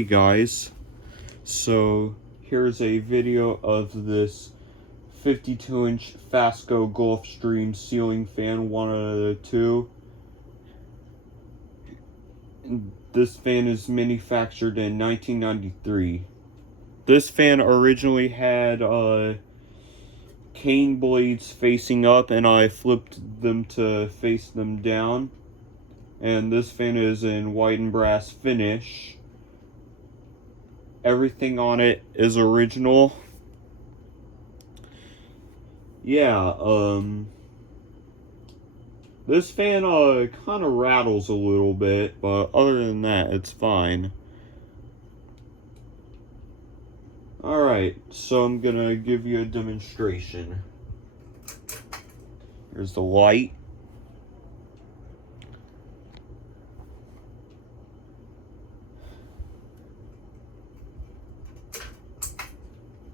Hey guys, so here's a video of this 52-inch Fasco Gulfstream ceiling fan, one out of the two. This fan is manufactured in 1993. This fan originally had cane blades facing up, and I flipped them to face them down. And this fan is in white and brass finish. Everything on it is original. Yeah, this fan, kind of rattles a little bit, but other than that, it's fine. Alright, so I'm gonna give you a demonstration. Here's the light.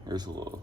Here's a little.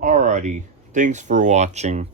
Alrighty, thanks for watching.